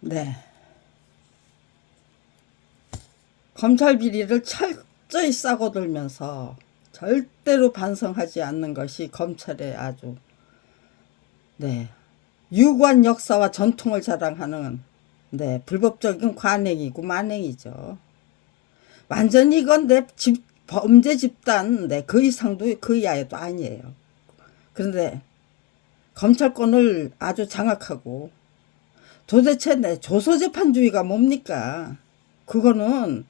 네. 검찰 비리를 철저히 싸고 들면서 절대로 반성하지 않는 것이 검찰의 아주 유구한 역사와 전통을 자랑하는 불법적인 관행이고 만행이죠. 완전히 이건 범죄 집단 그 이상도 그 이하에도 아니에요. 그런데 검찰권을 아주 장악하고 도대체 조소재판주의가 뭡니까? 그거는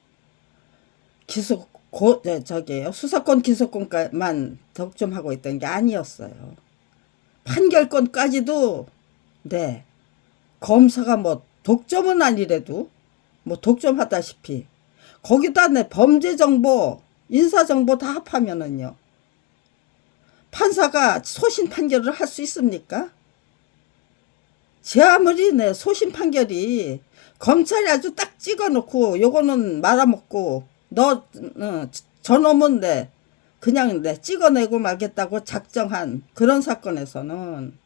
수사권 기소권만 독점하고 있던 게 아니었어요. 판결권까지도 검사가 뭐 독점은 아니래도 뭐 독점하다시피 거기다 범죄 정보, 인사 정보 다 합하면은요. 판사가 소신 판결을 할 수 있습니까? 제 아무리 소신 판결이 검찰이 아주 딱 찍어놓고 요거는 말아먹고 저놈은 그냥 찍어내고 말겠다고 작정한 그런 사건에서는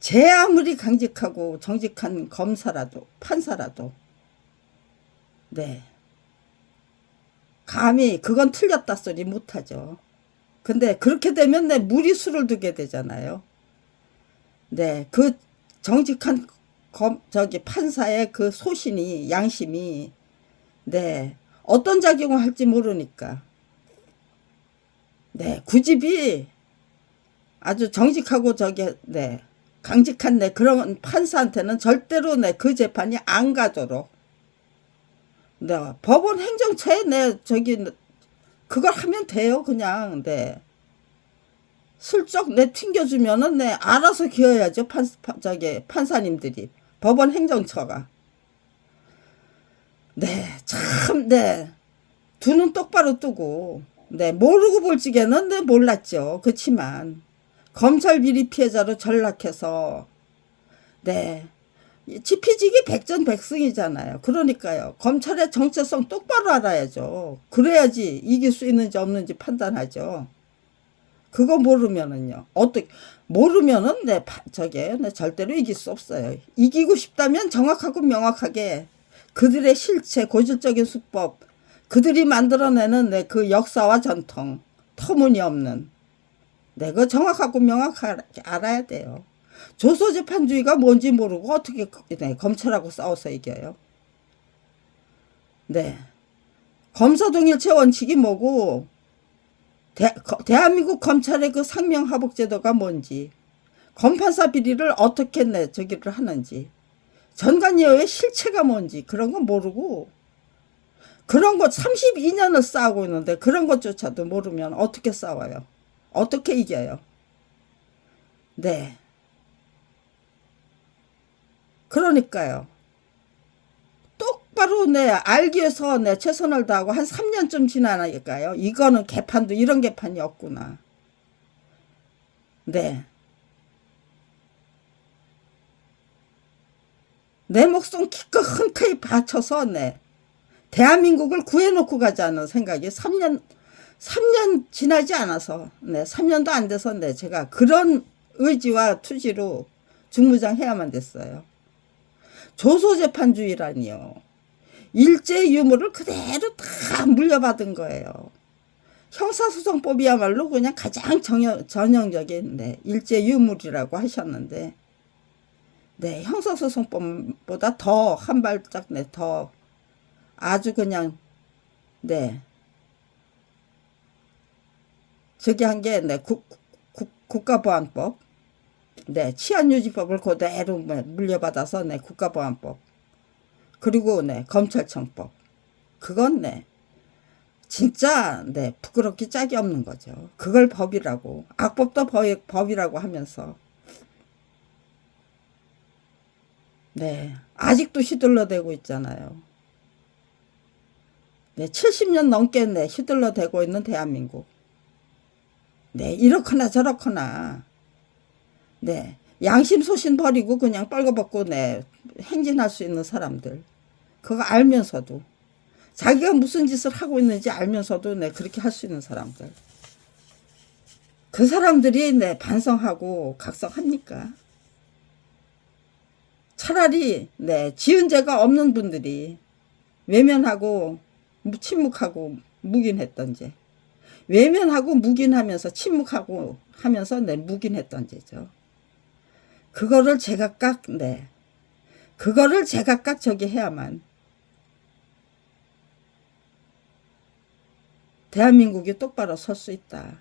제 아무리 강직하고 정직한 검사라도 판사라도 감히 그건 틀렸다 소리 못하죠. 근데 그렇게 되면 무리수를 두게 되잖아요. 그 정직한 판사의 그 소신이 양심이 어떤 작용을 할지 모르니까 구집이 아주 정직하고 강직한 그런 판사한테는 절대로 그 재판이 안 가도록 법원 행정처에 그걸 하면 돼요. 그냥 슬쩍 튕겨주면은 알아서 기어야죠. 판사님들이 법원 행정처가 참 두 눈 똑바로 뜨고 모르고 볼 적에는 몰랐죠. 그렇지만 검찰 비리 피해자로 전락해서 지피지기 백전백승이잖아요. 그러니까요. 검찰의 정체성 똑바로 알아야죠. 그래야지 이길 수 있는지 없는지 판단하죠. 그거 모르면은요. 모르면은 절대로 이길 수 없어요. 이기고 싶다면 정확하고 명확하게 그들의 실체, 고질적인 수법, 그들이 만들어내는 그 역사와 전통, 터무니없는 그거 정확하고 명확하게 알아야 돼요. 조소재판주의가 뭔지 모르고 어떻게 검찰하고 싸워서 이겨요? 검사동일체 원칙이 뭐고 대한민국 검찰의 그 상명하복제도가 뭔지 검판사 비리를 어떻게 저기를 하는지 전관예우의 실체가 뭔지 그런 거 모르고 그런 것 32년을 싸우고 있는데 그런 것조차도 모르면 어떻게 싸워요? 어떻게 이겨요? 그러니까요. 똑바로 알기 위해서 최선을 다하고 한 3년쯤 지나니까요. 이거는 개판도 이런 개판이 없구나. 내 목숨 기껏 흔쾌히 바쳐서 대한민국을 구해놓고 가자는 생각이 3년 지나지 않아서 3년도 안 돼서 제가 그런 의지와 투지로 중무장해야만 됐어요. 조소재판주의라니요. 일제 유무를 그대로 다 물려받은 거예요. 형사소송법이야말로 그냥 가장 전형적인 일제 유물이라고 하셨는데 형사소송법보다 더 한 발짝 더 아주 그냥 저기 한 게 국가보안법 치안유지법을 그대로 물려받아서 국가보안법 그리고 검찰청법 그건 진짜 부끄럽기 짝이 없는 거죠. 그걸 법이라고 악법도 법이라고 하면서 아직도 휘둘러대고 있잖아요. 70년 넘게 휘둘러대고 있는 대한민국 이렇거나 저렇거나 양심 소신 버리고 그냥 빨고벗고 행진할 수 있는 사람들 그거 알면서도 자기가 무슨 짓을 하고 있는지 알면서도 그렇게 할 수 있는 사람들 그 사람들이 반성하고 각성합니까? 차라리 네 지은 죄가 없는 분들이 외면하고 침묵하고 묵인했던지, 외면하고 묵인하면서 침묵하고 하면서 네 묵인했던지죠. 그거를 제각각 네 그거를 제각각 저기 해야만 대한민국이 똑바로 설 수 있다.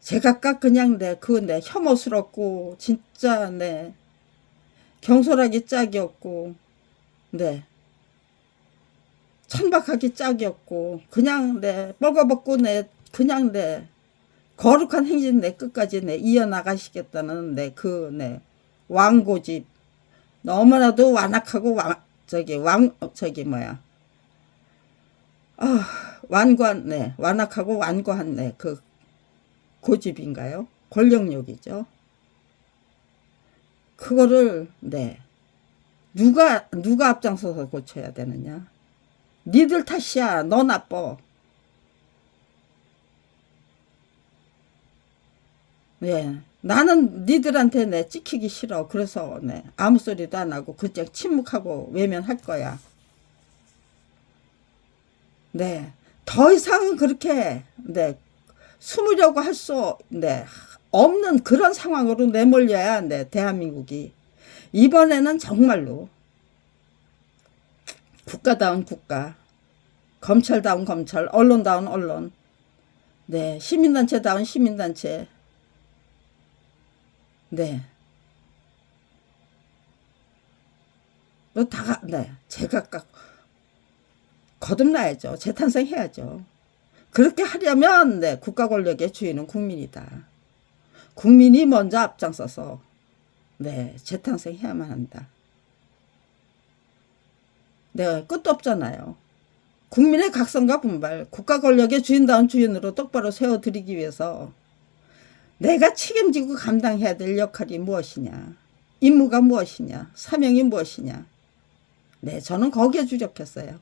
제각각 그냥 네 혐오스럽고 진짜 네 경솔하기 짝이 없고 네 천박하기 짝이 없고 그냥 네 뻘거벗고 네 그냥 네 거룩한 행진 네 끝까지 네 이어나가시겠다는 네 그 네 왕고집, 너무나도 완악하고 저기 뭐야 완고한 네 완악하고 완고한 네 그 고집인가요? 권력욕이죠. 그거를 네 누가 앞장서서 고쳐야 되느냐? 니들 탓이야. 너 나빠. 네. 나는 니들한테 내 찍히기 싫어. 그래서 네 아무 소리도 안 하고 그냥 침묵하고 외면할 거야. 네. 더 이상은 그렇게 네 숨으려고 할 수 네 없는 그런 상황으로 내몰려야 네 대한민국이 이번에는 정말로 국가다운 국가, 검찰다운 검찰, 언론다운 언론, 네 시민단체다운 시민단체, 네 다 네 제각각 거듭나야죠. 재탄생해야죠. 그렇게 하려면 네 국가 권력의 주인은 국민이다. 국민이 먼저 앞장서서 네 재탄생해야만 한다. 네 끝도 없잖아요. 국민의 각성과 분발, 국가 권력의 주인다운 주인으로 똑바로 세워드리기 위해서 내가 책임지고 감당해야 될 역할이 무엇이냐, 임무가 무엇이냐, 사명이 무엇이냐. 네 저는 거기에 주력했어요.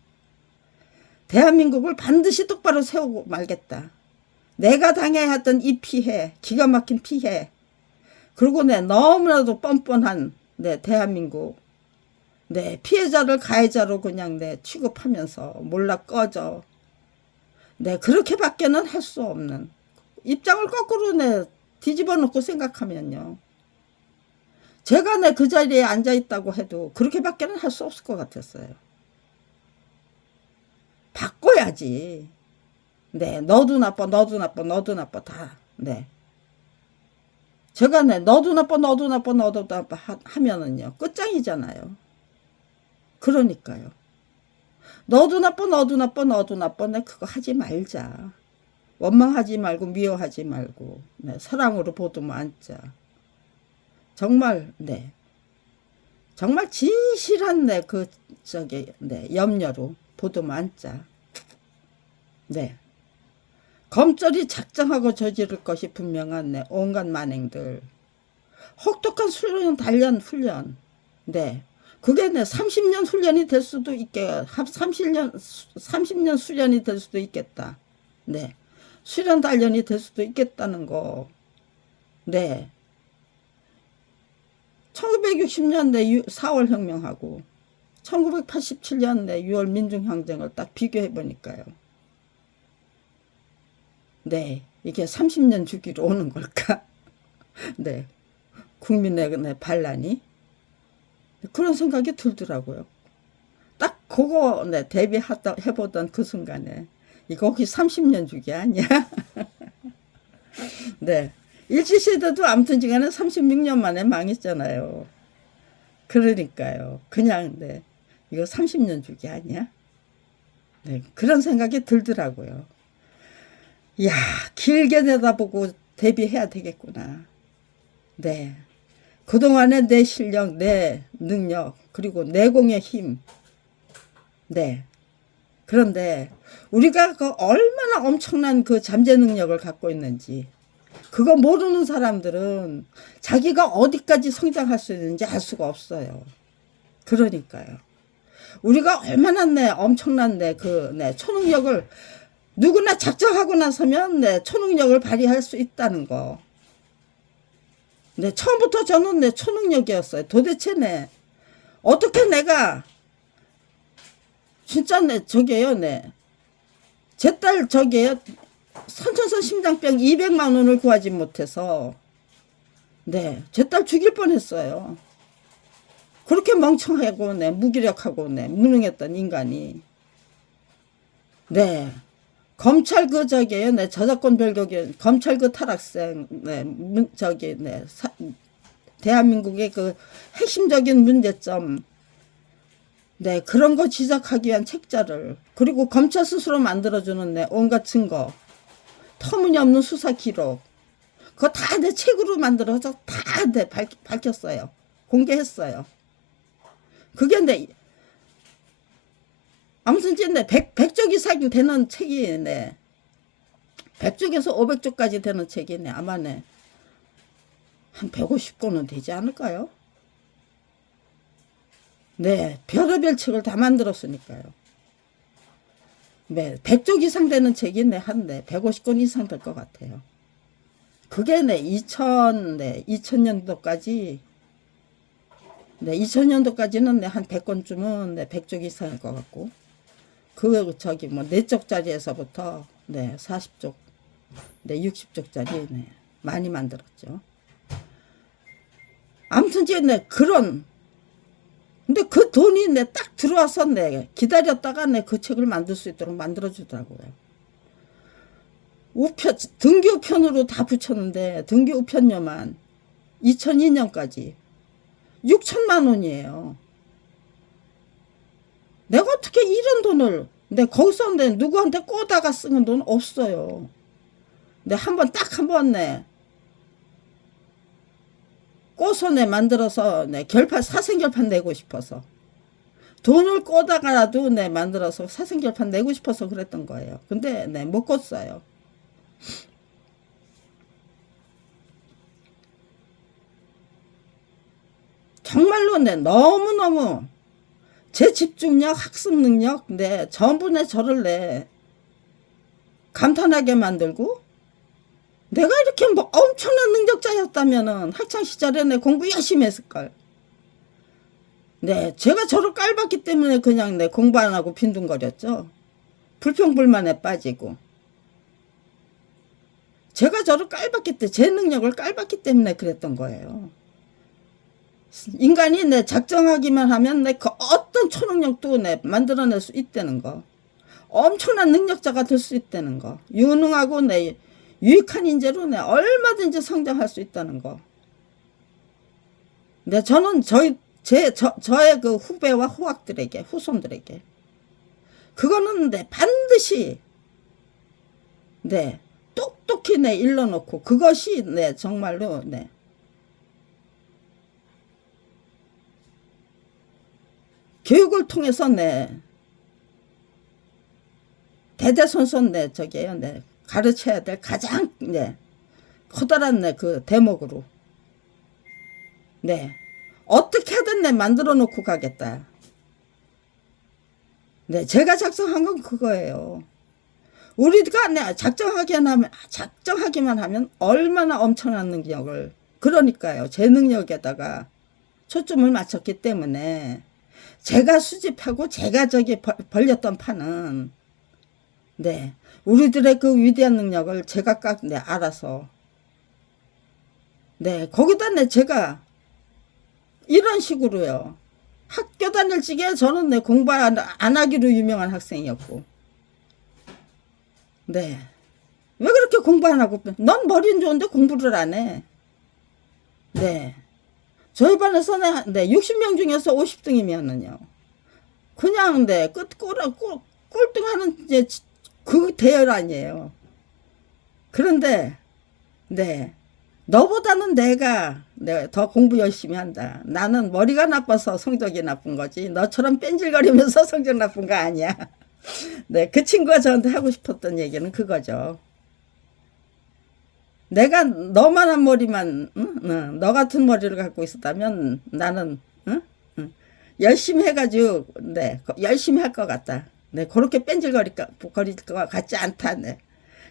대한민국을 반드시 똑바로 세우고 말겠다. 내가 당해야 했던 이 피해, 기가 막힌 피해, 그리고 네 너무나도 뻔뻔한 네 대한민국 네 피해자를 가해자로 그냥 네 취급하면서 몰라 꺼져. 네 그렇게밖에는 할 수 없는, 입장을 거꾸로 네 뒤집어 놓고 생각하면요, 제가 네 그 자리에 앉아 있다고 해도 그렇게밖에는 할 수 없을 것 같았어요. 바꿔야지. 네 너도 나빠 너도 나빠 너도 나빠 다. 네 제가 네 너도 나빠 너도 나빠 너도 나빠 하면은요 끝장이잖아요. 그러니까요. 너도 나빠 너도 나빠 너도 나빠 네 그거 하지 말자. 원망하지 말고 미워하지 말고 네 사랑으로 보듬어 앉자. 정말 네 정말 진실한 네 그 저기 네 염려로 보듬어 앉자. 네 검찰이 작정하고 저지를 것이 분명한 네 온갖 만행들, 혹독한 수련 단련 훈련, 네 그게 네 30년 훈련이 될 수도 있게 30년 수련이 될 수도 있겠다. 네 수련 단련이 될 수도 있겠다는 거. 네 1960년 내 4월 혁명하고 1987년 내 6월 민중항쟁을 딱 비교해 보니까요. 네 이게 30년 주기로 오는 걸까? 네 국민의 네, 반란이 그런 생각이 들더라고요. 딱 그거 네 해보던 그 순간에 이거 혹시 30년 주기 아니야? 네 일제시대도 아무튼지간에 36년 만에 망했잖아요. 그러니까요. 그냥 네 이거 30년 주기 아니야? 네 그런 생각이 들더라고요. 이야 길게 내다보고 대비해야 되겠구나. 네 그동안의 내 실력, 내 능력, 그리고 내공의 힘. 네 그런데 우리가 그 얼마나 엄청난 그 잠재 능력을 갖고 있는지 그거 모르는 사람들은 자기가 어디까지 성장할 수 있는지 알 수가 없어요. 그러니까요. 우리가 얼마나 네 엄청난 네 초능력을 누구나 작정하고 나서면 네 초능력을 발휘할 수 있다는 거. 네 처음부터 저는 네 초능력이었어요. 도대체 네 어떻게 내가 진짜 내 저게요, 네. 제 딸 저게요, 선천성 심장병 200만 원을 구하지 못해서 네, 제 딸 죽일 뻔했어요. 그렇게 멍청하고 네, 무기력하고 네, 무능했던 인간이 네. 검찰 그 저기에요, 네, 저작권 별격이 검찰 그 탈학생, 네, 저기, 네, 대한민국의 그 핵심적인 문제점, 네, 그런 거 지적하기 위한 책자를, 그리고 검찰 스스로 만들어주는 네, 온갖 증거, 터무니없는 수사 기록, 그거 다 내 책으로 만들어서 다 네, 밝혔어요. 공개했어요. 그게 네, 아무튼 이제 네, 100쪽 이상이 되는 책이 네, 100쪽에서 500쪽까지 되는 책이 네, 아마 네, 한 150권은 되지 않을까요? 네, 별의별 책을 다 만들었으니까요. 네, 100쪽 이상 되는 책이 네, 한 네, 150권 이상 될 것 같아요. 그게 네, 2000년도까지 네, 2000년도까지는 네, 한 100권쯤은 네, 100쪽 이상일 것 같고, 그 저기 뭐 4쪽짜리에서부터 네, 40쪽, 네, 60쪽짜리 네, 많이 만들었죠. 아무튼 이제 네, 그런 근데 그 돈이 내 딱 들어와서 내 기다렸다가 내 그 책을 만들 수 있도록 만들어주더라고요. 우편, 등기우편으로 다 붙였는데 등기우편료만 2002년까지 6천만 원이에요. 내가 어떻게 이런 돈을 내 거기서 내 누구한테 꼬다가 쓰는 돈 없어요. 내 한번 딱 한 번 내 꼬서 내 만들어서 내 결판 사생결판 내고 싶어서 돈을 꼬다가라도 내 만들어서 사생결판 내고 싶어서 그랬던 거예요. 근데 내 못 꿨어요. 정말로 내 너무너무 제 집중력, 학습 능력, 내 전부 내 저를 내 감탄하게 만들고, 내가 이렇게 뭐 엄청난 능력자였다면은 학창 시절에 내 공부 열심히 했을걸. 네, 제가 저를 깔봤기 때문에 그냥 내 공부 안 하고 빈둥거렸죠. 불평불만에 빠지고. 제가 저를 깔봤기 때문에, 제 능력을 깔봤기 때문에 그랬던 거예요. 인간이 내 작정하기만 하면 내 그 어떤 초능력도 내 만들어낼 수 있다는 거. 엄청난 능력자가 될 수 있다는 거. 유능하고 내 유익한 인재로 내 얼마든지 성장할 수 있다는 거. 네, 저는 저의 그 후배와 후학들에게, 후손들에게 그거는 네, 반드시 네, 똑똑히 네, 일러놓고, 그것이 네, 정말로 네, 교육을 통해서 네, 대대손손 네, 저기에요, 네, 가르쳐야 될 가장 네, 커다란 네, 그 대목으로 네, 어떻게 하든 네, 만들어 놓고 가겠다. 네, 제가 작성한 건 그거예요. 우리가 네, 작정하기만 하면 얼마나 엄청난 능력을, 그러니까요, 제 능력에다가 초점을 맞췄기 때문에 제가 수집하고 제가 저기 벌렸던 판은 네, 우리들의 그 위대한 능력을 제가 딱 네, 알아서 네, 거기다 네, 제가 이런 식으로요. 학교 다닐 적에 저는 네, 공부 안 하기로 유명한 학생이었고, 네, 왜 그렇게 공부 안 하고, 넌 머리는 좋은데 공부를 안 해. 네, 저희 반에서 네, 60명 중에서 50등이면은요, 그냥 네, 꼴등하는 이제 그 대열 아니에요. 그런데 네, 너보다는 내가 더 공부 열심히 한다. 나는 머리가 나빠서 성적이 나쁜 거지, 너처럼 뺀질거리면서 성적 나쁜 거 아니야. 네, 그 친구가 저한테 하고 싶었던 얘기는 그거죠. 내가 너만한 머리만, 응? 응, 너 같은 머리를 갖고 있었다면 나는 응? 응, 열심히 해가지고 네, 열심히 할 것 같다. 네, 그렇게 뺀질거릴 것 같지 않다. 네.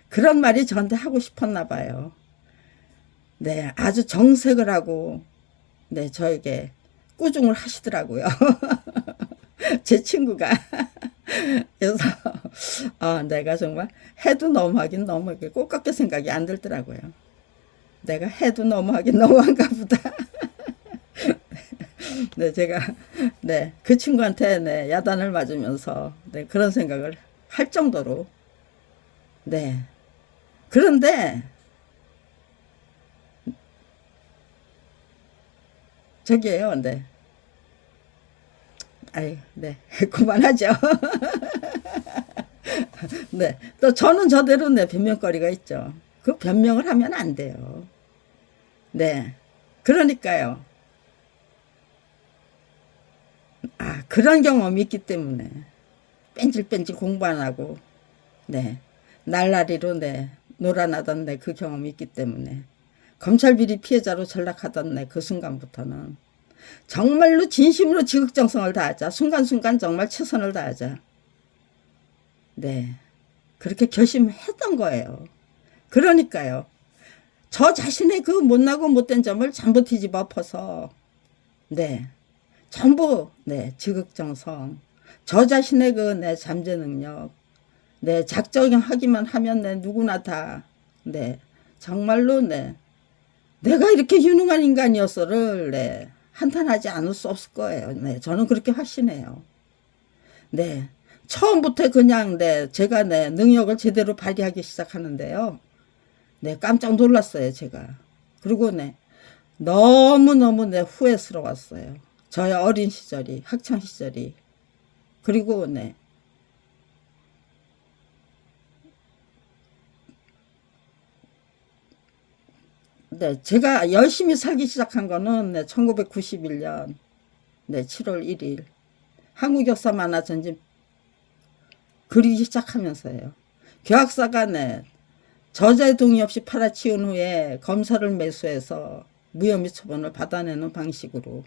그런 말이 저한테 하고 싶었나 봐요. 네, 아주 정색을 하고 네, 저에게 꾸중을 하시더라고요. 제 친구가. 그래서 내가 정말 해도 너무하긴 너무하게 꼴깍게 생각이 안 들더라고요. 내가 해도 너무하긴 너무한가 보다. 네, 제가 그 친구한테 야단을 맞으면서 그런 생각을 할 정도로 네. 그런데 저기에요. 아이, 그만하죠. 또 저는 저대로 변명거리가 있죠. 그 변명을 하면 안 돼요. 그러니까요. 그런 경험이 있기 때문에 뺀질뺀질 공부 안 하고 날라리로 놀아나던 그 경험이 있기 때문에 검찰 비리 피해자로 전락하던 그 순간부터는 정말로 진심으로 지극정성을 다하자. 순간순간 정말 최선을 다하자. 그렇게 결심했던 거예요. 그러니까요. 저 자신의 그 못나고 못된 점을 전부 뒤집어 엎어서 전부 지극정성, 저 자신의 그 잠재 능력, 작정하기만 하면 누구나 다 정말로 내가 이렇게 유능한 인간이었어를 한탄하지 않을 수 없을 거예요. 저는 그렇게 확신해요. 처음부터 그냥 제가 능력을 제대로 발휘하기 시작하는데요. 깜짝 놀랐어요, 제가. 그리고 너무너무 후회스러웠어요. 저의 어린 시절이, 학창 시절이. 그리고 제가 열심히 살기 시작한 거는 1991년 7월 1일 한국 역사 만화 전집 그리기 시작하면서예요. 교학사가 저자의 동의 없이 팔아치운 후에 검사를 매수해서 무혐의 처분을 받아내는 방식으로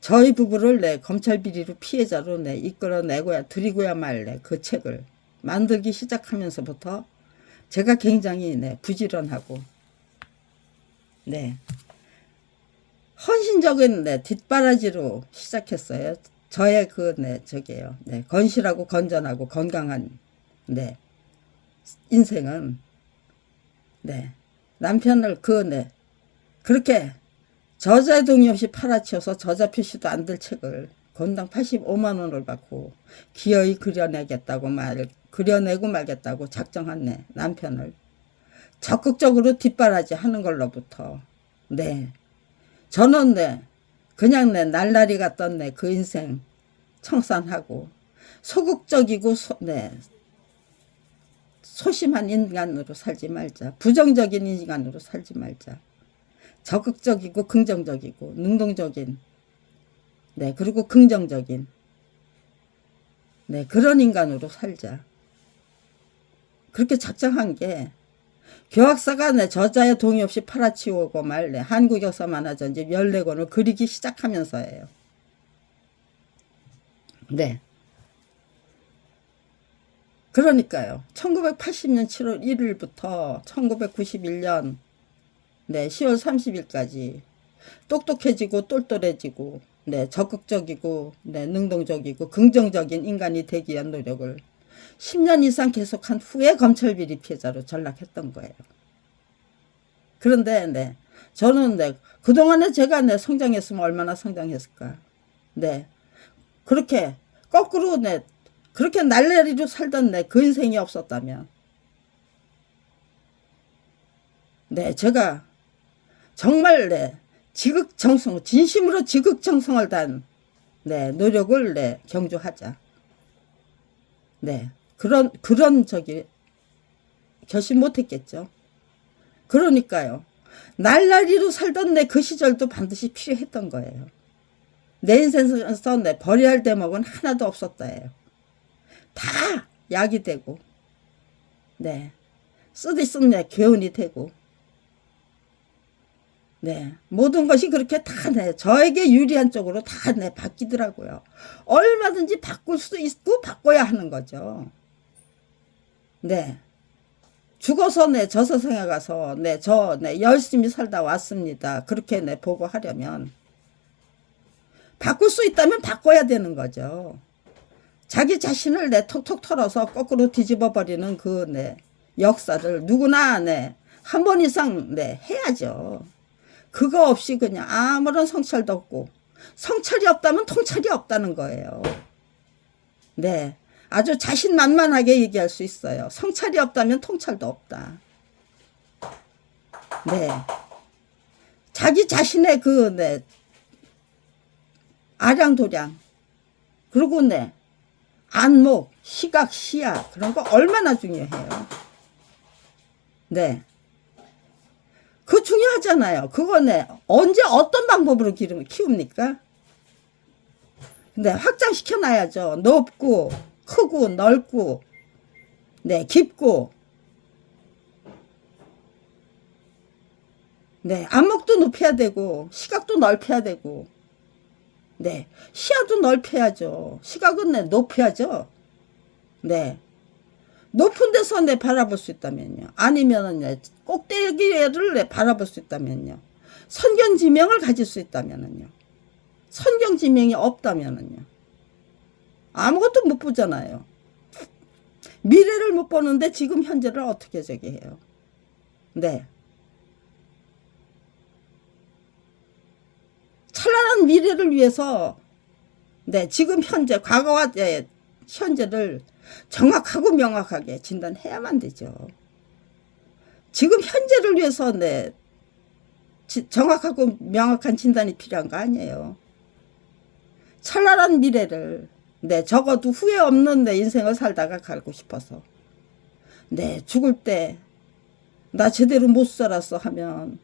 저희 부부를 검찰 비리로 피해자로 이끌어내고야 드리고야 말 그 책을 만들기 시작하면서부터 제가 굉장히 부지런하고 헌신적인 뒷바라지로 시작했어요. 저의 저게요. 건실하고 건전하고 건강한 인생은 남편을 그렇게 저자의 동의 없이 팔아치워서 저자 표시도 안 될 책을 건당 85만 원을 받고 기어이 그려내고 말겠다고 작정한 남편을 적극적으로 뒷바라지 하는 걸로부터 저는 그냥 날라리 같던 그 인생 청산하고 소극적이고 소심한 인간으로 살지 말자. 부정적인 인간으로 살지 말자. 적극적이고 긍정적이고 능동적인 그리고 긍정적인 그런 인간으로 살자. 그렇게 작정한 게 교학사가 저자의 동의 없이 팔아치우고 말 한국 역사 만화 전집 14권을 그리기 시작하면서예요. 그러니까요. 1980년 7월 1일부터 1991년 10월 30일까지 똑똑해지고 똘똘해지고 적극적이고 능동적이고 긍정적인 인간이 되기 위한 노력을 10년 이상 계속한 후에 검찰 비리 피해자로 전락했던 거예요. 그런데 저는 그동안에 제가 성장했으면 얼마나 성장했을까. 그렇게 거꾸로 그렇게 날라리로 살던 그 인생이 없었다면 제가 정말 지극정성, 진심으로 지극정성을 다한 노력을 경주하자. 그런 저기 결심 못했겠죠. 그러니까요. 날라리로 살던 그 시절도 반드시 필요했던 거예요. 내 인생에서 버려야 할 대목은 하나도 없었다예요. 다 약이 되고 쓰디쓴 교훈이 되고 모든 것이 그렇게 다 저에게 유리한 쪽으로 다 바뀌더라고요. 얼마든지 바꿀 수도 있고 바꿔야 하는 거죠. 죽어서 저 세상에 가서 저 열심히 살다 왔습니다. 그렇게 보고하려면 바꿀 수 있다면 바꿔야 되는 거죠. 자기 자신을 내 톡톡 털어서 거꾸로 뒤집어 버리는 그 역사를 누구나 한 번 이상 해야죠. 그거 없이 그냥 아무런 성찰도 없고, 성찰이 없다면 통찰이 없다는 거예요. 네, 아주 자신만만하게 얘기할 수 있어요. 성찰이 없다면 통찰도 없다. 네, 자기 자신의 아량도량, 그리고 안목, 시각, 시야, 그런 거 얼마나 중요해요. 네, 그 중요하잖아요. 그거 언제 어떤 방법으로 키웁니까? 근데 확장시켜 놔야죠. 높고 크고 넓고 깊고 안목도 높여야 되고 시각도 넓혀야 되고 시야도 넓혀야죠. 시각은 높여야죠. 높은 데서 바라볼 수 있다면요. 아니면은 꼭대기를 바라볼 수 있다면요. 선견지명을 가질 수 있다면요. 선견지명이 없다면요. 아무것도 못 보잖아요. 미래를 못 보는데 지금 현재를 어떻게 해요. 찬란한 미래를 위해서 지금 현재, 과거와 현재를 정확하고 명확하게 진단해야만 되죠. 지금 현재를 위해서 정확하고 명확한 진단이 필요한 거 아니에요. 찬란한 미래를 적어도 후회 없는 인생을 살다가 가고 싶어서 죽을 때 나 제대로 못 살았어 하면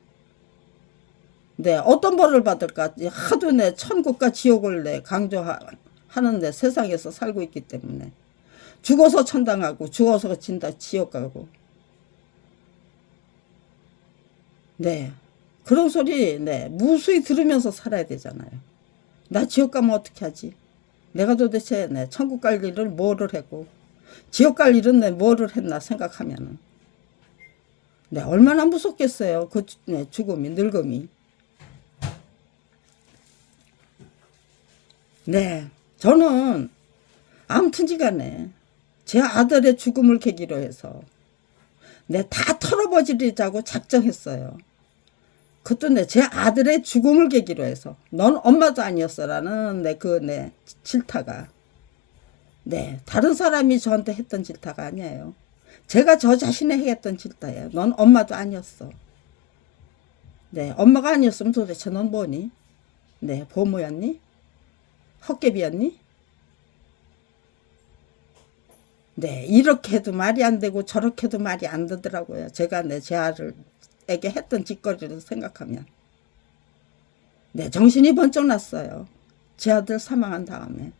어떤 벌을 받을까. 하도 천국과 지옥을 강조하는데 세상에서 살고 있기 때문에 죽어서 천당하고 죽어서 지옥 가고 그런 소리 무수히 들으면서 살아야 되잖아요. 나 지옥 가면 어떻게 하지? 내가 도대체 천국 갈 일을 뭐를 했고 지옥 갈 일은 뭐를 했나 생각하면은 얼마나 무섭겠어요. 그 죽음이, 늙음이. 저는 아무튼지간에 제 아들의 죽음을 계기로 해서 다 털어버리자고 작정했어요. 그것도 제 아들의 죽음을 계기로 해서 넌 엄마도 아니었어라는 질타가 다른 사람이 저한테 했던 질타가 아니에요. 제가 저 자신에게 했던 질타예요. 넌 엄마도 아니었어. 엄마가 아니었으면 도대체 넌 뭐니? 보모였니? 헛개비였니? 이렇게 해도 말이 안 되고 저렇게 해도 말이 안 되더라고요. 제가 제 아들에게 했던 짓거리를 생각하면 정신이 번쩍 났어요. 제 아들 사망한 다음에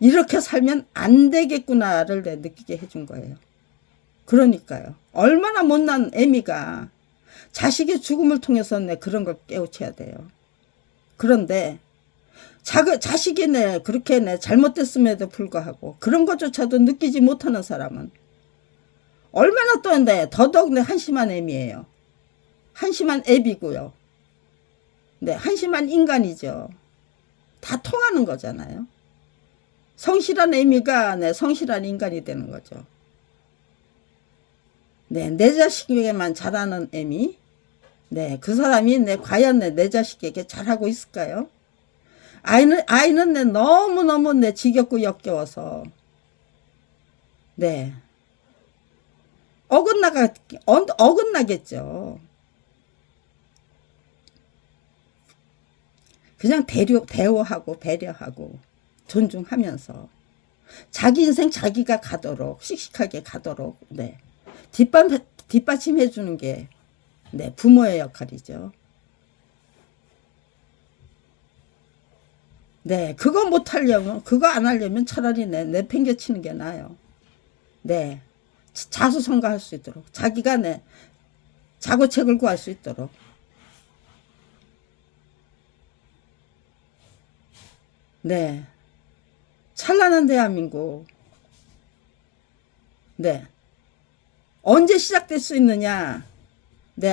이렇게 살면 안 되겠구나를 느끼게 해준 거예요. 그러니까요. 얼마나 못난 애미가 자식의 죽음을 통해서 그런 걸 깨우쳐야 돼요. 그런데 자식이 그렇게 잘못됐음에도 불구하고 그런 것조차도 느끼지 못하는 사람은 얼마나 또 더더욱 한심한 애미예요. 한심한 애비고요. 한심한 인간이죠. 다 통하는 거잖아요. 성실한 애미가 성실한 인간이 되는 거죠. 내 자식에게만 잘하는 애미, 그 사람이 과연 내 자식에게 잘하고 있을까요? 아이는 너무너무 지겹고 역겨워서 어긋나겠죠. 그냥 대우하고 배려하고 존중하면서 자기 인생 자기가 가도록 씩씩하게 가도록 뒷받침해 주는 게 부모의 역할이죠. 그거 못하려면, 그거 안 하려면 차라리 내팽개치는 게 나아요. 자수성가할 수 있도록, 자기가 자고책을 구할 수 있도록. 찬란한 대한민국. 언제 시작될 수 있느냐?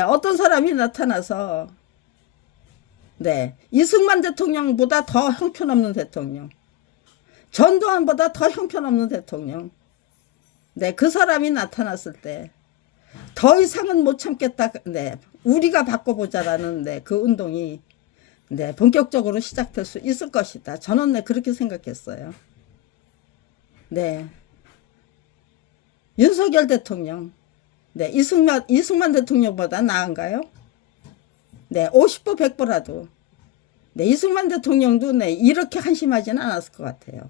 어떤 사람이 나타나서 네, 이승만 대통령보다 더 형편없는 대통령, 전두환보다 더 형편없는 대통령. 네, 그 사람이 나타났을 때 더 이상은 못 참겠다. 네, 우리가 바꿔보자라는 네, 그 운동이 네, 본격적으로 시작될 수 있을 것이다. 저는 네, 그렇게 생각했어요. 네, 윤석열 대통령, 네, 이승만 대통령보다 나은가요? 네, 50보 100보라도 네, 이승만 대통령도 네, 이렇게 한심하지는 않았을 것 같아요.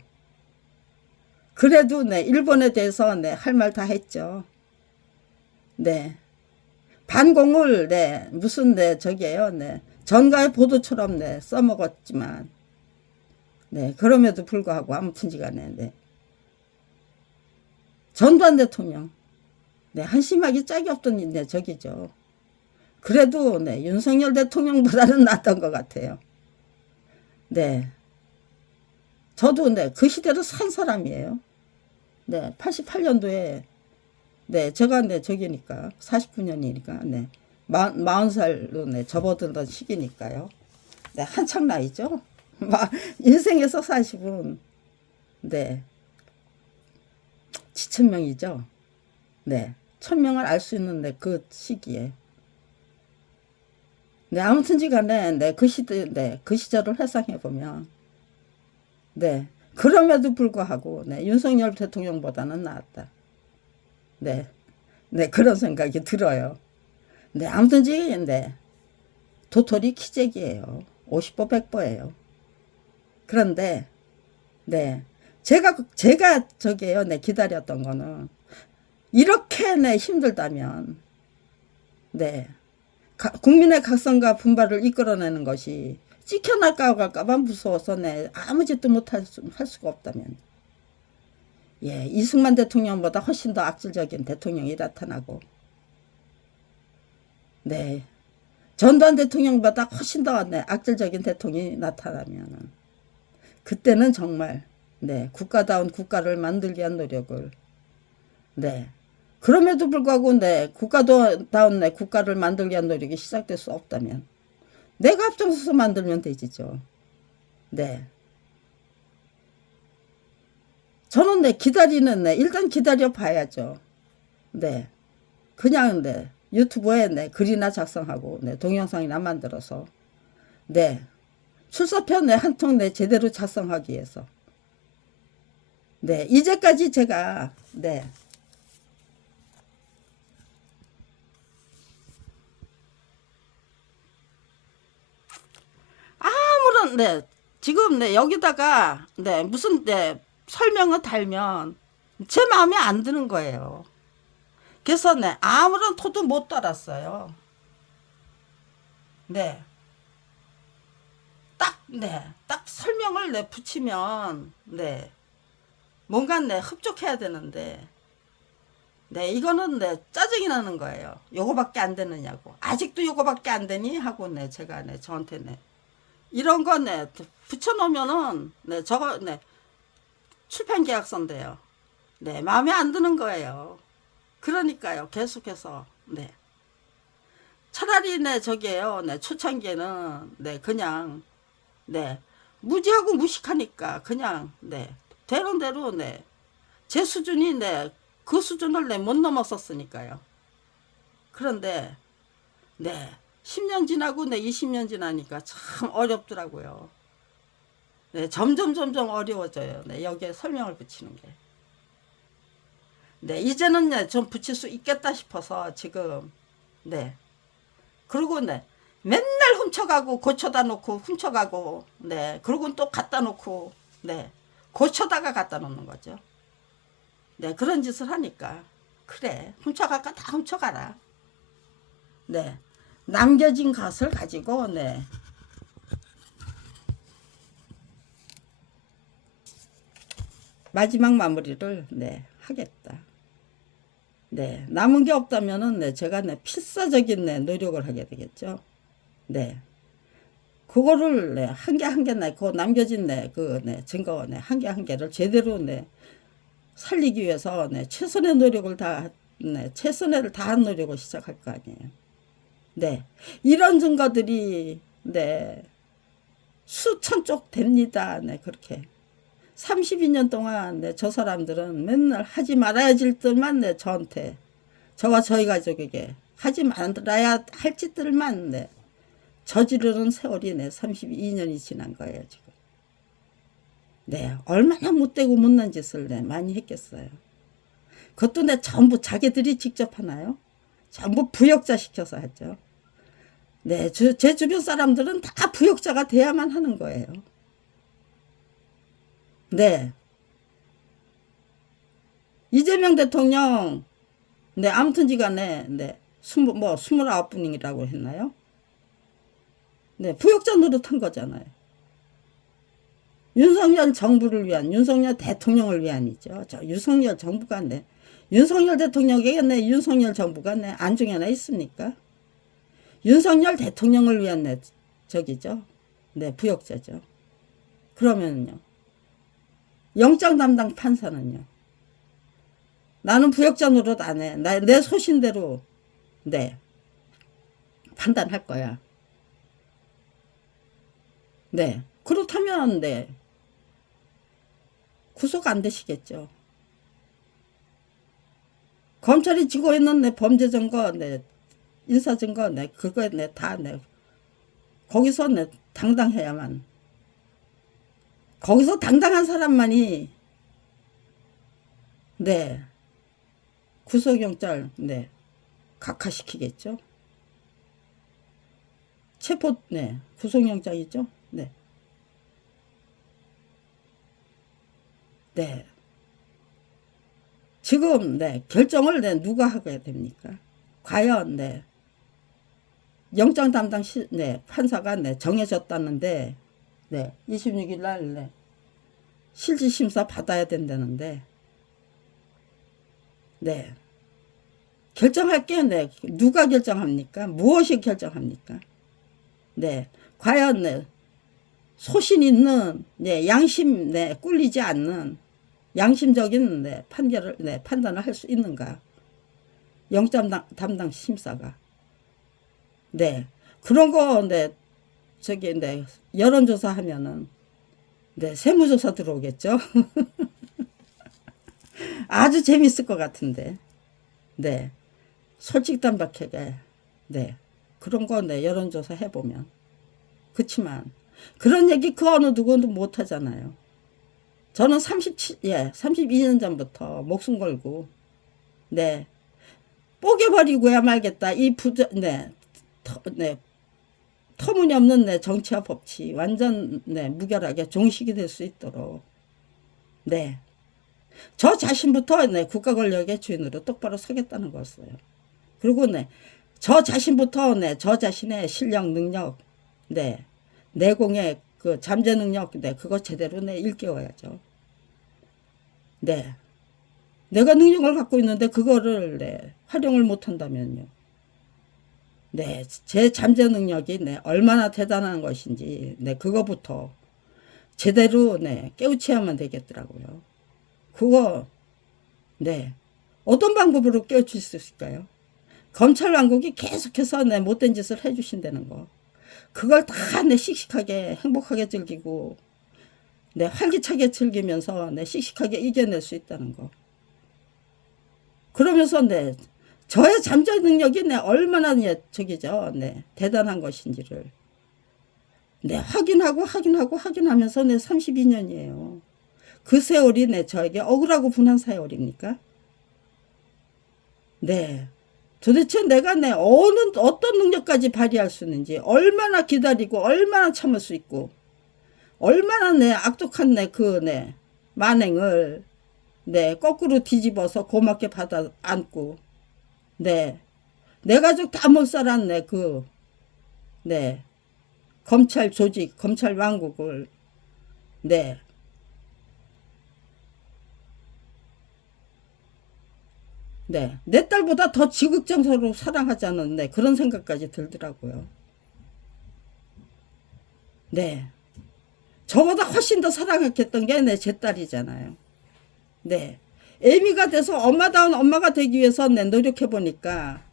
그래도 네, 일본에 대해서 네, 할 말 다 했죠. 네, 반공을 네, 무슨 네, 저기에요. 네, 전가의 보도처럼 네, 써먹었지만 네, 그럼에도 불구하고 아무튼지간에 네, 전두환 대통령 네, 한심하기 짝이 없던 네, 저기죠. 그래도 네, 윤석열 대통령보다는 낫던 것 같아요. 네, 저도 네, 그 시대로 산 사람이에요. 네, 88년도에 네, 제가 네, 저기니까 49년이니까 네, 40살로 네, 접어들던 시기니까요. 네, 한창 나이죠. 인생에서 40은 네, 지천명이죠. 네, 1000명을 알 수 있는 네, 그 시기에 네, 아무튼지간에 네, 그 시대 네, 그 시절을 회상해 보면 네, 그럼에도 불구하고 네, 윤석열 대통령보다는 나았다. 네, 네, 그런 생각이 들어요. 네, 아무튼지 네, 도토리 키재기예요. 50보 100보예요. 그런데 네, 제가 저기에요. 네, 기다렸던 거는 이렇게 네, 힘들다면 네, 국민의 각성과 분발을 이끌어내는 것이 찍혀날까 봐 무서워서 네, 아무 짓도 할 수가 없다면 예, 이승만 대통령보다 훨씬 더 악질적인 대통령이 나타나고 네, 전두환 대통령보다 훨씬 더 네, 악질적인 대통령이 나타나면 그때는 정말 네, 국가다운 국가를 만들기 위한 노력을 네, 그럼에도 불구하고 네, 국가다운 네, 국가를 만들기 위한 노력이 시작될 수 없다면 내가 앞장서서 만들면 되지죠. 네. 저는 네, 기다리는 네, 일단 기다려 봐야죠. 네. 그냥 네, 유튜브에 네, 글이나 작성하고 네, 동영상이나 만들어서 네, 출사편 네, 한 통 네, 제대로 작성하기 위해서 네, 이제까지 제가 네, 아무런 네, 지금 네, 여기다가 네, 무슨 네, 설명을 달면 제 마음에 안 드는 거예요. 그래서 네, 아무런 토도 못 달았어요. 네, 딱 설명을 내 붙이면 네, 뭔가 네, 흡족해야 되는데 네, 이거는 네, 짜증이 나는 거예요. 요거밖에 안 되느냐고. 아직도 요거밖에 안 되니 하고 네, 제가 네, 저한테 네, 이런 거 네, 붙여놓으면은 네, 저거 네, 출판 계약서인데요. 네, 마음에 안 드는 거예요. 그러니까요, 계속해서 네, 차라리 네, 저기에요. 네, 초창기에는 네, 그냥 네, 무지하고 무식하니까 그냥 네, 되는 대로 네, 제 수준이 네, 그 수준을 네, 못 넘었었으니까요. 그런데 네, 10년 지나고 네, 20년 지나니까 참 어렵더라고요. 네, 점점 어려워져요. 네, 여기에 설명을 붙이는 게. 네, 이제는 네, 좀 붙일 수 있겠다 싶어서 지금 네, 그리고 네, 맨날 훔쳐가고 고쳐다 놓고 훔쳐가고 네, 그리고 또 갖다 놓고 네, 고쳐다가 갖다 놓는 거죠. 네, 그런 짓을 하니까 그래, 훔쳐갈까 다 훔쳐가라. 네, 남겨진 것을 가지고 네, 마지막 마무리를 네, 하겠다. 네, 남은 게 없다면은 네, 제가 네, 필사적인 네, 노력을 하게 되겠죠. 네, 그거를 네, 한 개 한 개 네, 그 남겨진 네, 그 네, 증거 네, 한 개 한 개를 제대로 네, 살리기 위해서 네, 최선의 노력을 다 네, 최선을 다한 노력을 시작할 거 아니에요. 네, 이런 증거들이 네, 수천 쪽 됩니다. 네, 그렇게. 32년 동안 네, 저 사람들은 맨날 하지 말아야 질 듯만 네, 저한테 저와 저희 가족에게 하지 말아야 할 짓들만 네, 저지르는 세월이 네, 32년이 지난 거예요 지금. 네, 얼마나 못되고 못난 짓을 네, 많이 했겠어요. 그것도 내 전부 자기들이 직접 하나요? 전부 부역자 시켜서 하죠. 네, 제 주변 사람들은 다 부역자가 돼야만 하는 거예요. 네, 이재명 대통령, 네, 아무튼지간에 네, 29분이라고 했나요? 네, 부역자 노릇한 거잖아요. 윤석열 정부를 위한, 윤석열 대통령을 위한이죠. 저 윤석열 정부가 네, 윤석열 대통령에게 네, 윤석열 정부가 네, 안중에 하나 있습니까? 윤석열 대통령을 위한 네, 저기죠. 네, 부역자죠. 그러면요. 영장 담당 판사는요. 나는 부역자 노릇 안 해. 내 소신대로 네, 판단할 거야. 네. 그렇다면 네. 구속 안 되시겠죠. 검찰이 지고 있는 네, 범죄 증거, 네, 인사 증거, 네, 그거에 네, 다 네, 거기서 네, 당당해야만. 거기서 당당한 사람만이 네, 구속영장 네, 각하시키겠죠. 체포 네, 구속영장이죠. 네, 네. 지금 네, 결정을 네, 누가 하게 됩니까? 과연 네, 영장 담당 네, 판사가 네, 정해졌다는데 네, 26일 날 네, 실질 심사 받아야 된다는데 네, 결정할 게 네, 누가 결정합니까? 무엇이 결정합니까? 네, 과연 네, 소신 있는 네, 양심 네, 꿀리지 않는 양심적인 네, 판결을 네, 판단을 할 수 있는가? 영장 담당 심사가 네, 그런 거 네, 저기 네, 여론조사 하면은 네, 세무조사 들어오겠죠. 아주 재밌을 것 같은데 네, 솔직담백하게 네, 그런 거 네, 여론조사 해보면 그렇지만 그런 얘기 그 어느 누구도 못 하잖아요. 저는 32년 전부터 목숨 걸고 네, 뽀개버리고야 말겠다. 이 네, 네, 터무니없는 네, 정치와 법치 완전 네, 무결하게 종식이 될 수 있도록 네, 저 자신부터 네, 국가 권력의 주인으로 똑바로 서겠다는 거였어요. 그리고 네, 저 자신부터 네, 저 자신의 실력 능력 네, 내공의 그 잠재 능력 네, 그거 제대로 네, 일깨워야죠. 네, 내가 능력을 갖고 있는데 그거를 네, 활용을 못 한다면요. 네, 제 잠재 능력이 네, 얼마나 대단한 것인지 네, 그거부터 제대로 네, 깨우쳐야만 되겠더라고요. 그거 네, 어떤 방법으로 깨우칠 수 있을까요? 검찰 왕국이 계속해서 네, 못된 짓을 해주신다는 거. 그걸 다 네, 씩씩하게 행복하게 즐기고 네, 활기차게 즐기면서 네, 씩씩하게 이겨낼 수 있다는 거. 그러면서 네, 저의 잠재 능력이 네, 얼마나 네, 저기죠, 네, 대단한 것인지를 네, 확인하면서 네, 32년이에요. 그 세월이 네, 저에게 억울하고 분한 세월입니까? 네. 도대체 내가 내 어떤 능력까지 발휘할 수 있는지, 얼마나 기다리고, 얼마나 참을 수 있고, 얼마나 내 악독한 내 만행을 네, 거꾸로 뒤집어서 고맙게 받아 안고, 네, 내 가족 다 몰살한 네, 검찰 조직, 검찰 왕국을, 네, 네, 내 딸보다 더 지극정서로 사랑하지 않은 네, 그런 생각까지 들더라고요. 네, 저보다 훨씬 더 사랑했던 게 제 딸이잖아요. 네, 애미가 돼서 엄마다운 엄마가 되기 위해서 네, 노력해보니까,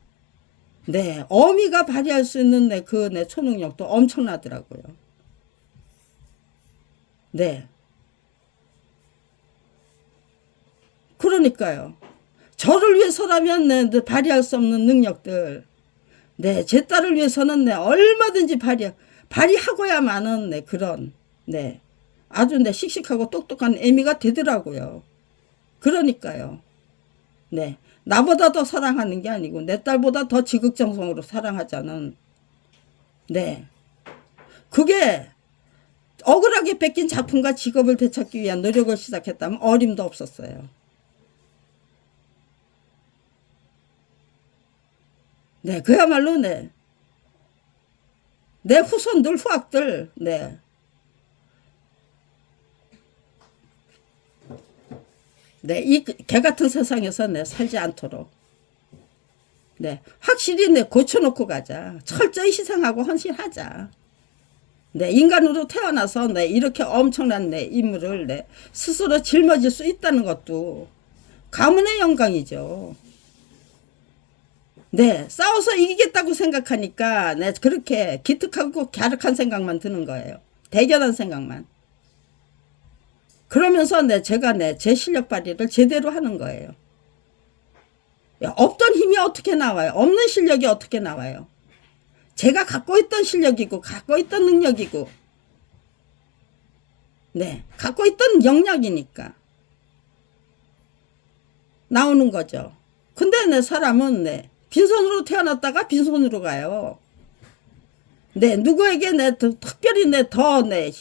네, 어미가 발휘할 수 있는 내 초능력도 엄청나더라고요. 네. 그러니까요. 저를 위해서라면 네, 발휘할 수 없는 능력들, 네, 제 딸을 위해서는 네, 얼마든지 발휘하고야만은 네, 그런, 네, 아주 네, 씩씩하고 똑똑한 애미가 되더라고요. 그러니까요. 네, 나보다 더 사랑하는 게 아니고 내 딸보다 더 지극정성으로 사랑하자는, 네, 그게 억울하게 뺏긴 작품과 직업을 되찾기 위한 노력을 시작했다면 어림도 없었어요. 네, 그야말로 네, 내 후손들, 후학들, 네, 네, 이 개 같은 세상에서 네, 살지 않도록, 네, 확실히 네, 고쳐놓고 가자. 철저히 희생하고 헌신하자. 네, 인간으로 태어나서 네, 이렇게 엄청난 네, 임무를 네, 스스로 짊어질 수 있다는 것도 가문의 영광이죠. 네, 싸워서 이기겠다고 생각하니까 네, 그렇게 기특하고 갸륵한 생각만 드는 거예요. 대견한 생각만. 그러면서 네, 제가 네, 제 실력 발휘를 제대로 하는 거예요. 없던 힘이 어떻게 나와요? 없는 실력이 어떻게 나와요? 제가 갖고 있던 실력이고 갖고 있던 능력이고 네, 갖고 있던 역량이니까 나오는 거죠. 근데 내 사람은 네, 빈손으로 태어났다가 빈손으로 가요. 네, 누구에게 내 특별히 내 더 내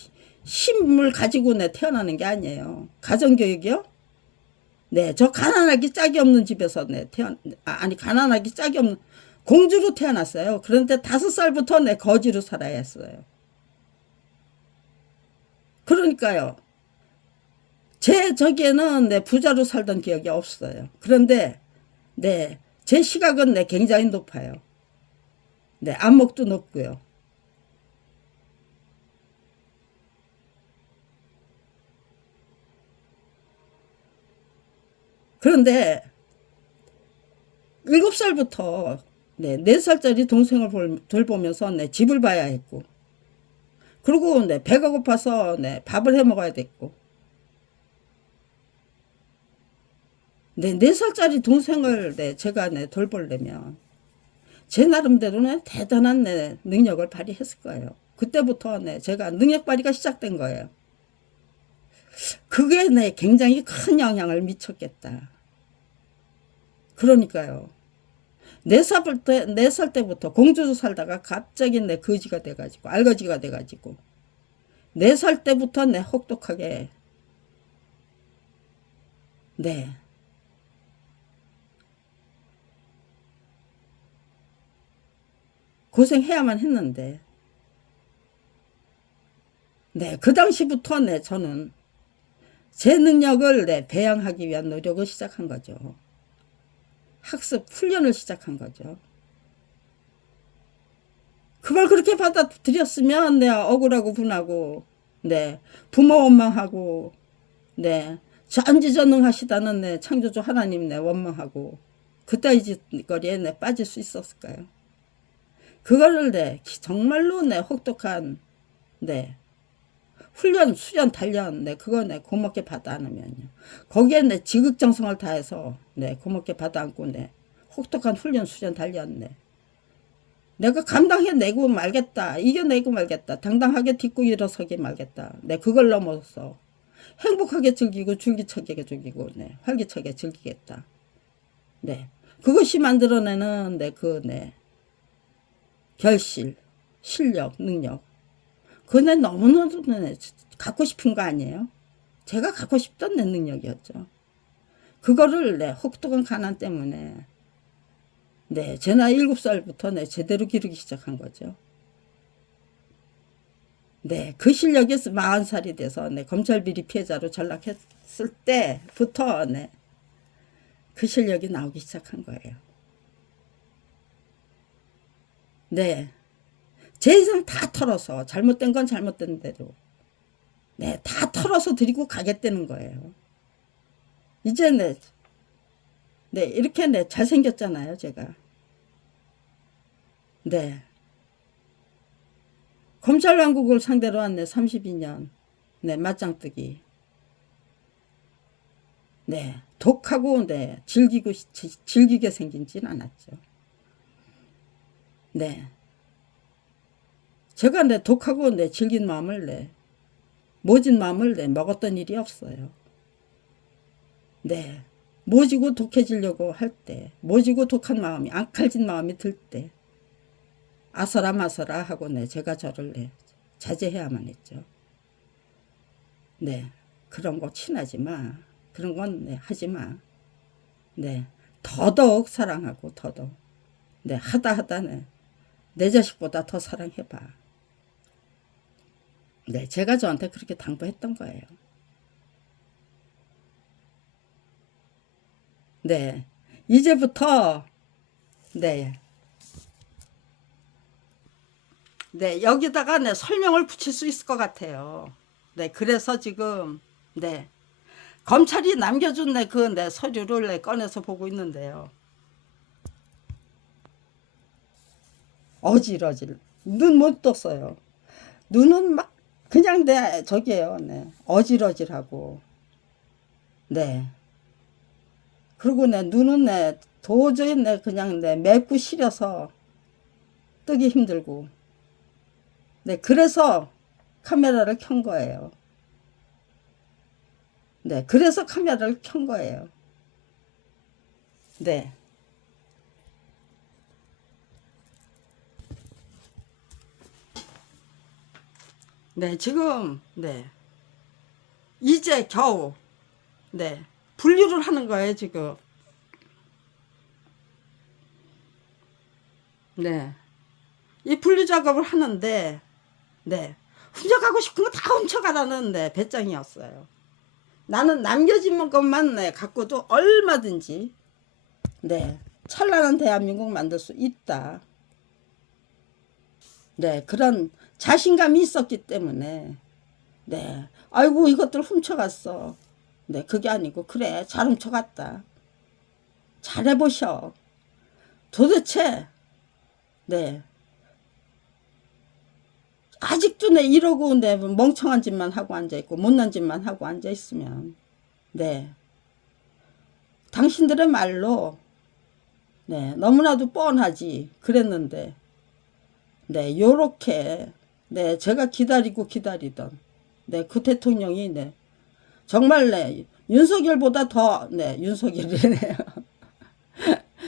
힘을 가지고 내 태어나는 게 아니에요. 가정교육이요? 네, 저 가난하기 짝이 없는 집에서 내 아니 가난하기 짝이 없는 공주로 태어났어요. 그런데 5살부터 내 거지로 살아야 했어요. 그러니까요. 제 저기에는 내 부자로 살던 기억이 없어요. 그런데 네, 제 시각은 네, 굉장히 높아요. 네, 안목도 높고요. 그런데 7살부터 네, 4살짜리 동생을 돌보면서 네, 집을 봐야 했고 그리고 네, 배가 고파서 네, 밥을 해 먹어야 됐고 네, 4살짜리 동생을 네, 제가 네, 돌보려면 제 나름대로는 대단한 네, 능력을 발휘했을 거예요. 그때부터 네, 제가 능력 발휘가 시작된 거예요. 그게 네, 굉장히 큰 영향을 미쳤겠다. 그러니까요. 4살 때부터 공주로 살다가 갑자기 내 거지가 돼가지고 알거지가 돼가지고 4살 때부터 내 혹독하게 네 고생해야만 했는데 네 그 당시부터 네 저는 제 능력을 네 배양하기 위한 노력을 시작한 거죠. 학습 훈련을 시작한 거죠. 그걸 그렇게 받아들였으면 네 억울하고 분하고 네 부모 원망하고 네 전지전능하시다는 네 창조주 하나님 네 원망하고 그따위 짓거리에 네 빠질 수 있었을까요? 그거를 네 정말로 네 혹독한 네 훈련 수련 단련 네 그거 네 고맙게 받아 안으면요 거기에 네 지극정성을 다해서 네 고맙게 받아 안고 네 혹독한 훈련 수련 단련 네 내가 감당해내고 말겠다 이겨내고 말겠다 당당하게 딛고 일어서기 말겠다 네 그걸 넘어서 행복하게 즐기고 줄기차게 즐기고 네 활기차게 즐기겠다 네 그것이 만들어내는 네 결실 실력 능력 그네 너무너무 갖고 싶은 거 아니에요? 제가 갖고 싶던 내 능력이었죠. 그거를 내 혹독한 가난 때문에 네, 제 나이 7살부터 네, 제대로 기르기 시작한 거죠. 네, 그 실력이 40살이 돼서 네, 검찰 비리 피해자로 전락했을 때부터 네, 그 실력이 나오기 시작한 거예요. 네, 제 인생 다 털어서 잘못된 건 잘못된 대로 네, 다 털어서 드리고 가겠다는 거예요. 이제 네, 이렇게 네, 잘생겼잖아요, 제가. 네. 검찰 왕국을 상대로 한 네, 32년. 네, 맞짱뜨기. 네, 독하고, 네, 즐기게 생긴진 않았죠. 네. 제가 네, 독하고, 네, 즐긴 마음을, 네, 모진 마음을, 네, 먹었던 일이 없어요. 네. 모지고 독해지려고 할 때, 모지고 독한 마음이, 앙칼진 마음이 들 때, 아서라 마서라 하고, 네, 제가 저를, 네, 자제해야만 했죠. 네. 그런 거 친하지 마. 그런 건, 네, 하지 마. 네. 더더욱 사랑하고, 더더욱. 네, 하다, 네. 내 자식보다 더 사랑해봐. 네, 제가 저한테 그렇게 당부했던 거예요. 네. 이제부터, 네. 네, 여기다가 네, 설명을 붙일 수 있을 것 같아요. 네, 그래서 지금, 네. 검찰이 남겨준 네, 그 네, 서류를 네, 꺼내서 보고 있는데요. 어질어질. 눈 못 떴어요. 눈은 막, 그냥 네, 저기에요. 네. 어질어질하고. 네. 그리고 네, 눈은 네, 도저히 네, 그냥 네, 맵고 시려서 뜨기 힘들고. 네, 그래서 카메라를 켠 거예요. 네, 그래서 카메라를 켠 거예요. 네. 네, 지금, 네. 이제 겨우, 네. 분류를 하는 거예요, 지금. 네. 이 분류 작업을 하는데, 네. 훔쳐가고 싶은 거 다 훔쳐가라는, 네, 배짱이었어요. 나는 남겨진 것만, 네, 갖고도 얼마든지, 네. 찬란한 대한민국 만들 수 있다. 네. 그런 자신감이 있었기 때문에, 네. 아이고, 이것들 훔쳐갔어. 네. 그게 아니고, 그래. 잘 훔쳐갔다. 잘해보셔. 도대체, 네. 아직도 네, 이러고 네, 멍청한 짓만 하고 앉아있고, 못난 짓만 하고 앉아있으면, 네. 당신들의 말로, 네. 너무나도 뻔하지. 그랬는데, 네. 요렇게, 네. 제가 기다리고 기다리던, 네. 그 대통령이, 네. 정말, 네. 윤석열보다 더, 네. 윤석열이네요.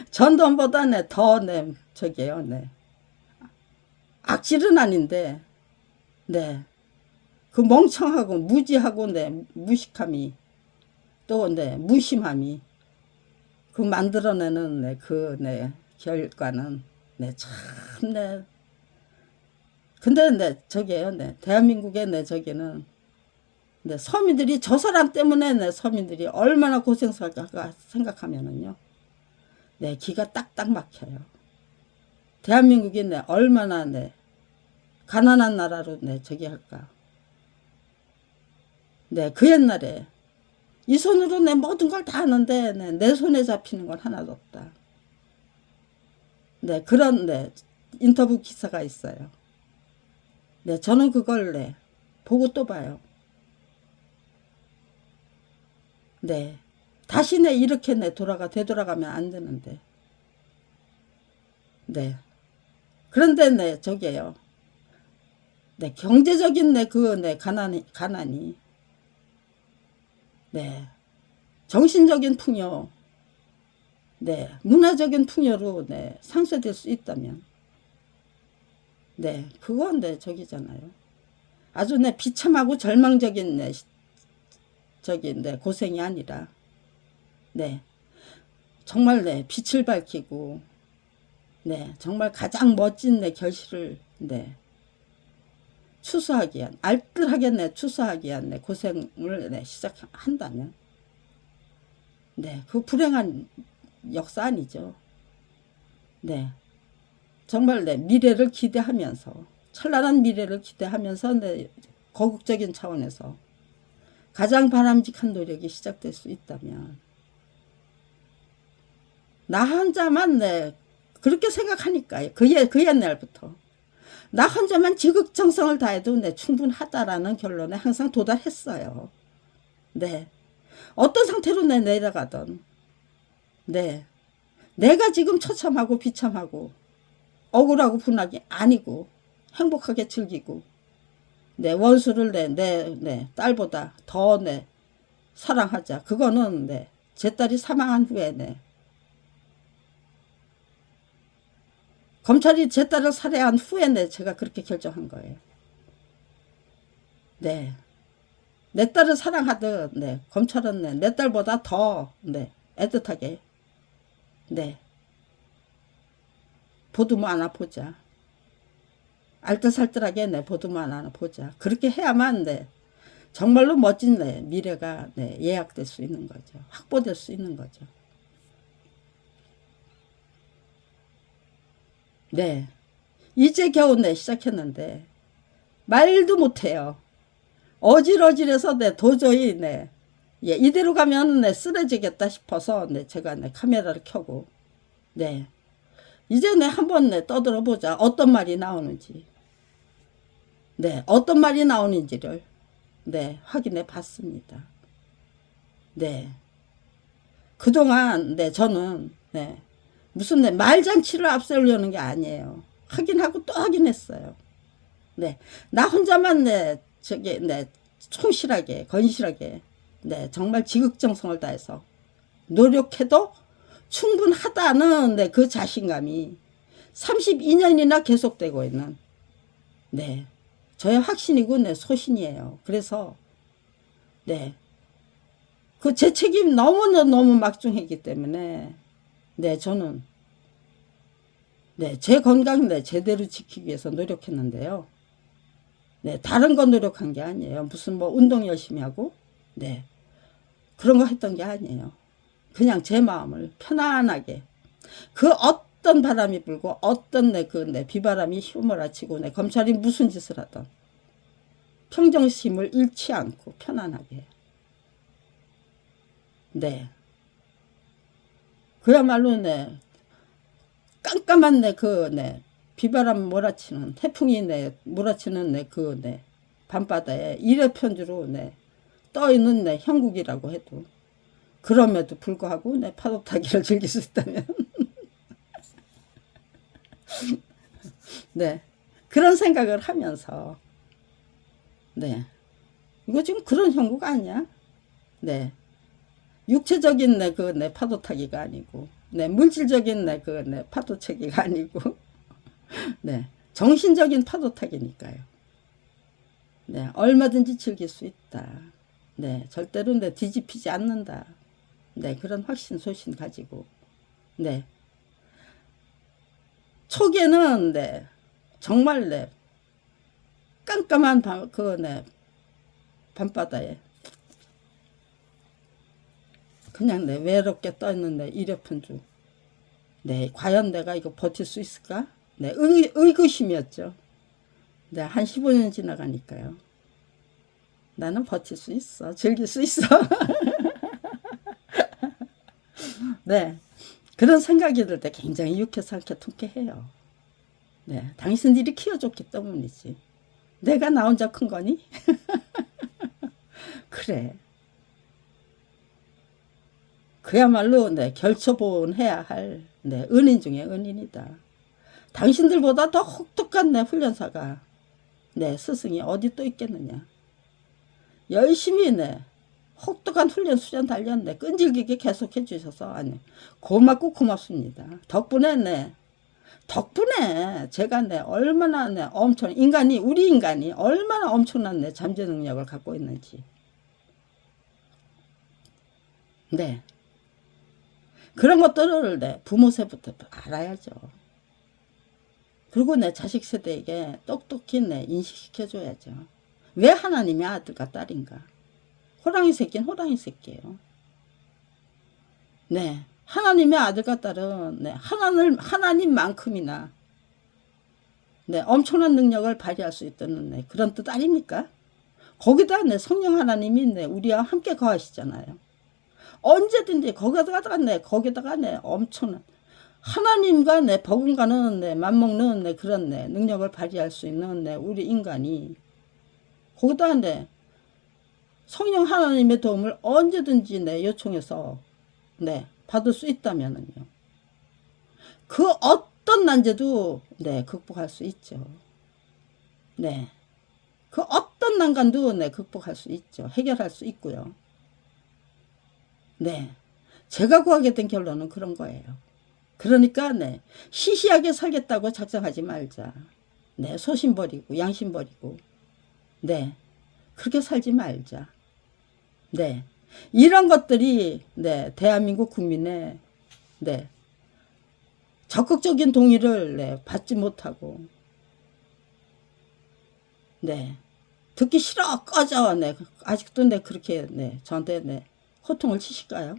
전두환보다, 네. 더, 네. 저게요, 네. 악질은 아닌데, 네. 그 멍청하고 무지하고 네, 무식함이 또 네, 무심함이 그 만들어내는 네, 그 네, 결과는 네, 참 네. 근데 네, 저게요. 네. 대한민국의 네, 저기는 네, 서민들이 저 사람 때문에 네, 서민들이 얼마나 고생할까 생각하면은요. 네, 기가 딱딱 막혀요. 대한민국이 네, 얼마나 네, 가난한 나라로 네, 저기 할까. 네, 그 옛날에 이 손으로 내 모든 걸 다 하는데 내 손에 잡히는 건 하나도 없다. 네, 그런 네, 인터뷰 기사가 있어요. 네, 저는 그걸 네, 보고 또 봐요. 네, 다시 내 이렇게 내 되돌아가면 안 되는데. 네, 그런데 네, 저게요. 네, 경제적인 네, 가난이, 네, 정신적인 풍요, 네, 문화적인 풍요로 네, 상쇄될 수 있다면, 네, 그건 네, 저기잖아요. 아주 네, 비참하고 절망적인 네, 저기 네, 고생이 아니라, 네, 정말 네, 빛을 밝히고, 네, 정말 가장 멋진 네, 결실을 네, 추수하기 위한, 알뜰하게 네, 추수하기 위한 네, 고생을 네, 시작한다면, 네, 그 불행한 역사 아니죠. 네, 정말 네, 미래를 기대하면서, 찬란한 미래를 기대하면서 네, 거국적인 차원에서 가장 바람직한 노력이 시작될 수 있다면, 나 혼자만 네, 그렇게 생각하니까요. 그 옛날부터. 나 혼자만 지극정성을 다해도 네, 충분하다라는 결론에 항상 도달했어요. 네. 어떤 상태로 내려가던 네. 내가 지금 처참하고 비참하고 억울하고 분하게 아니고 행복하게 즐기고 내 원수를 내 딸보다 더 사랑하자. 그거는 제 딸이 사망한 후에 검찰이 제 딸을 살해한 후에 제가 그렇게 결정한 거예요. 네. 내 딸을 사랑하듯 검찰은 내 딸보다 더 애틋하게 보듬어 안아보자. 알뜰살뜰하게 보듬어 안아보자. 그렇게 해야만 정말로 멋진 미래가 예약될 수 있는 거죠. 확보될 수 있는 거죠. 네. 이제 겨우 시작했는데 말도 못해요. 어질어질해서 도저히 예, 이대로 가면 쓰러지겠다 싶어서 제가 카메라를 켜고 이제 한번 떠들어 보자. 어떤 말이 나오는지 어떤 말이 나오는지를 확인해 봤습니다. 그동안 저는 무슨 말잔치를 앞세우려는 게 아니에요. 확인하고 또 확인했어요. 나 혼자만 저기 충실하게 건실하게 정말 지극정성을 다해서 노력해도 충분하다는 그 자신감이 32년이나 계속되고 있는 저의 확신이고 소신이에요. 그래서 그 제 책임 너무 막중했기 때문에 저는 제 건강 제대로 지키기 위해서 노력했는데요. 다른 거 노력한 게 아니에요. 무슨 운동 열심히 하고 그런 거 했던 게 아니에요. 그냥 제 마음을 편안하게 그 어떤 바람이 불고 어떤 비바람이 휘몰아치고 검찰이 무슨 짓을 하던 평정심을 잃지 않고 편안하게 그야말로 깜깜한 비바람 몰아치는 태풍이 몰아치는 그 밤바다에 일회편주로 떠 있는 형국이라고 해도 그럼에도 불구하고 파도 타기를 즐길 수 있다면 그런 생각을 하면서 이거 지금 그런 형국 아니야? 육체적인 파도 타기가 아니고 물질적인 파도 차기가 아니고 정신적인 파도 타기니까요. 얼마든지 즐길 수 있다. 절대로 뒤집히지 않는다. 그런 확신 소신 가지고 초기에는 정말 깜깜한 밤바다에 그냥 외롭게 떠있는 일회편주 과연 내가 이거 버틸 수 있을까? 의구심이었죠. 한 15년 지나가니까요. 나는 버틸 수 있어. 즐길 수 있어. 그런 생각이 들 때 굉장히 유쾌하게 통쾌해요. 당신들이 키워줬기 때문이지. 내가 나 혼자 큰 거니? 그래. 그야말로 결초보온해야 할 은인 중에 은인이다. 당신들보다 더 혹독한 훈련사가 스승이 어디 또 있겠느냐. 열심히 혹독한 훈련 수련 단련 끈질기게 계속해 주셔서 고맙고 고맙습니다. 덕분에 제가 얼마나 우리 인간이 얼마나 엄청난 잠재 능력을 갖고 있는지 그런 것들을 부모 세부터 알아야죠. 그리고 자식 세대에게 똑똑히 인식시켜줘야죠. 왜 하나님의 아들과 딸인가? 호랑이 새끼는 호랑이 새끼예요. 하나님의 아들과 딸은 하나님만큼이나 엄청난 능력을 발휘할 수 있다는 그런 뜻 아닙니까? 거기다 성령 하나님이 우리와 함께 거하시잖아요. 언제든지 거기다가 엄청난 하나님과 내 버금가는 내 맞먹는 내 그런 내 능력을 발휘할 수 있는 내 우리 인간이 거기다 내 성령 하나님의 도움을 언제든지 내 요청해서 네 받을 수 있다면은요. 그 어떤 난제도 네 극복할 수 있죠. 네. 그 어떤 난관도 네 극복할 수 있죠. 해결할 수 있고요. 네. 제가 구하게 된 결론은 그런 거예요. 그러니까 네. 시시하게 살겠다고 작정하지 말자. 네. 소신 버리고 양심 버리고 네. 그렇게 살지 말자. 네. 이런 것들이 네. 대한민국 국민의 네. 적극적인 동의를 네. 받지 못하고 네. 듣기 싫어 꺼져. 네. 아직도 네. 그렇게 네. 저한테 네. 호통을 치실까요?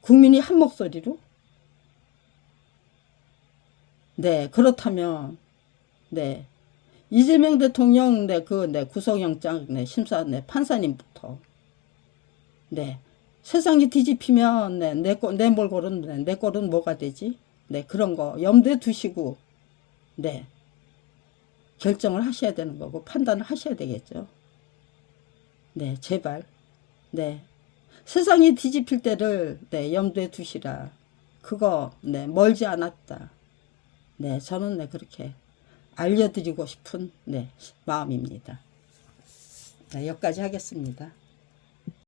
국민이 한 목소리로? 네. 그렇다면 네. 이재명 대통령 네. 그 네. 구속영장 네. 심사 네. 판사님부터 네. 세상이 뒤집히면 네. 내 몰골은 네. 내 꼴은 뭐가 되지? 네. 그런 거 염두에 두시고 네. 결정을 하셔야 되는 거고 판단을 하셔야 되겠죠. 네. 제발 네. 세상이 뒤집힐 때를 네. 염두에 두시라. 그거 네. 멀지 않았다. 네. 저는 네. 그렇게 알려드리고 싶은 네. 마음입니다. 네. 여기까지 하겠습니다.